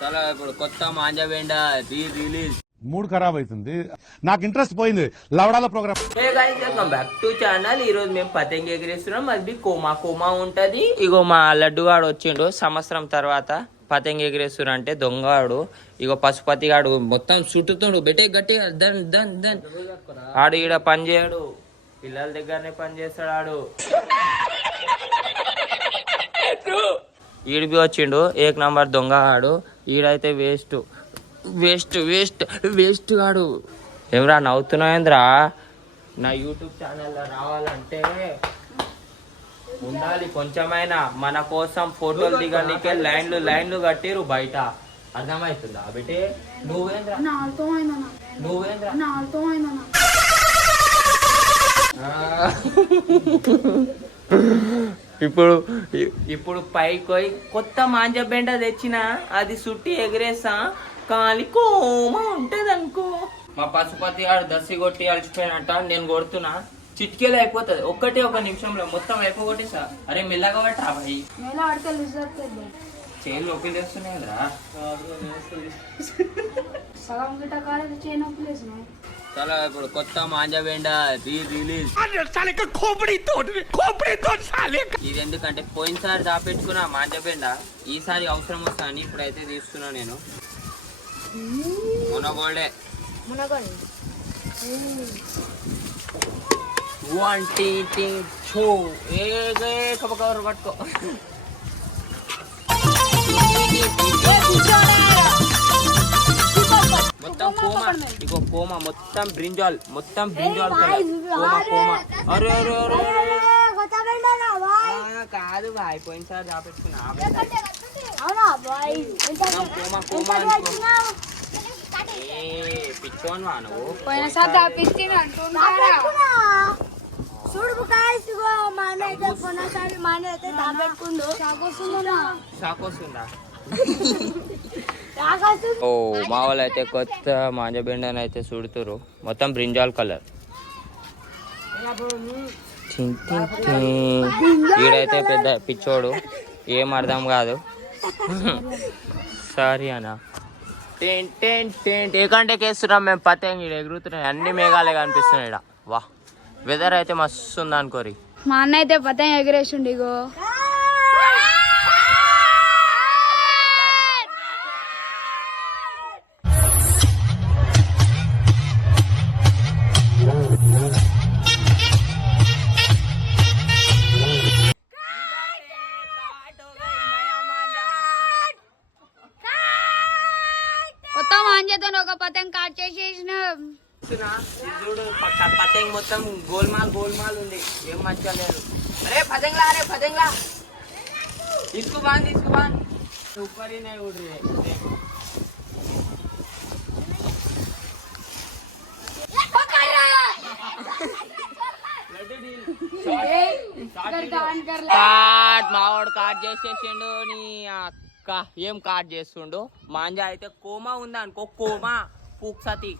చాలా ఇప్పుడు కొత్త మాంజబెండ రిలీజ్. మూడ్ ఖరాబ్ అవుతుంది, నాకు ఇంట్రెస్ట్ పోయింది లవడాల program. Hey guys, welcome back to channel. ఈ రోజు మేము పతంగి ఎగిరేస్తున్నాం. అది కోమా ఉంటది. ఇగో మా లడ్డుగాడు వచ్చిండు సంవత్సరం తర్వాత పతంగి ఎగిరేస్తున్నా అంటే దొంగవాడు. ఇగో పశుపతి గాడు మొత్తం చుట్టుతుండు బెట్టే గట్టిగా దన్ దన్ దన్. ఆడు ఈడ పని చేయడు, పిల్లల దగ్గరనే పని చేస్తాడు ఆడు. ఈడిపి వచ్చిండు ఏక్ నంబర్ దొంగ ఆడు. ఈడైతే వేస్ట్ వేస్ట్ వేస్ట్ వేస్ట్ కాడు. ఏమరా నవ్వుతున్నావేంద్రా? నా యూట్యూబ్ ఛానల్లో రావాలంటే ఉండాలి కొంచెమైనా. మన కోసం ఫోటోలు దిగడానికే లైన్లు కట్టిరు బయట. అర్థమవుతుందా బిడ్డే? నువ్వేంద్రా ఇప్పుడు పైకి పోయి కొత్త మాంజబెండ తెచ్చిన అది సుట్టి ఎగిరేసా కానీ కోమా ఉంటది అనుకో. మా పశుపతి గారు దసి కొట్టి అలసిపోయినట్ట. నేను కొడుతున్నా, చిట్కేలు అయిపోతుంది ఒక్కటే ఒక నిమిషంలో మొత్తం అయిపోగొట్టేసా. అరే మెల్లగా పట్టా భాయి, చేయి లోపలి వేస్తున్నాయి రా. చాలా ఇప్పుడు కొత్త మాంజబెండ రిలీజ్. ఇది ఎందుకంటే పోయినసారి దాపెట్టుకున్న మాంజబెండ ఈసారి అవసరం వస్తాను. ఇప్పుడైతే తీస్తున్నా నేను. మునగోల్డే 1 2 కబకవర్ పట్టుకో. మొత్తం కోమా, ఇగో కోమా మొత్తం బ్రింజాల్ కోమా. అరే అరే అరే కాదు బాయ్, పోయినసారి దాపెట్టుకున్నా కోమా పిచ్చోన్ వా నువ్వు. ఓ మా వాళ్ళు అయితే కొత్త మాంజబెండని అయితే చూడుతురు. మొత్తం బ్రింజాల్ కలర్. ఈడైతే పెద్ద పిచ్చోడు, ఏం అర్థం కాదు. సారీ అన్న. ఏకంటే కేస్తున్నాం మేము పతంగి. ఎగురుతున్నాయి అన్ని మేఘాలే కనిపిస్తున్నాయి ఈడ. వా వెదర్ అయితే మస్తు ఉంది అనుకోరి. మా అన్న అయితే పతంగి ఎగిరేసిండు. ఇగో మొత్తం అంజతో ఒక పతంగి కాట్ చేసేసిన. చూడు పతంగి మొత్తం గోల్మాల్ ఉంది, ఏం మంచిగా లేదు. అరే పతంగ్లా తీసుకుబాన్ సూపర్ మావాడు కాట్ చేసేసిండు. నీ అక్క ఏం కాట్ చేస్తుండు. మాంజా అయితే కోమా ఉందా అనుకో, కోమా పూక్సతి.